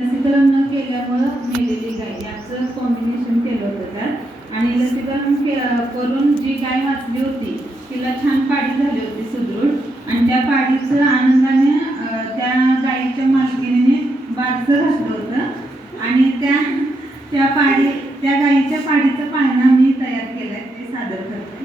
लसीकरण न केल्यामुळं मेलेली गाय याचं कॉम्बिनेशन केलं होतं त्यात. आणि लसीकरण करून जी गाय वाचली होती तिला छान पाडी झाली होती सुदृढ. आणि त्या पाडीचं आनंदाने त्या गायीच्या मालकीने बारसं घातलं होतं. आणि त्या गायीच्या पाडीचं पाळणा मी तयार केलंय ते सादर करते.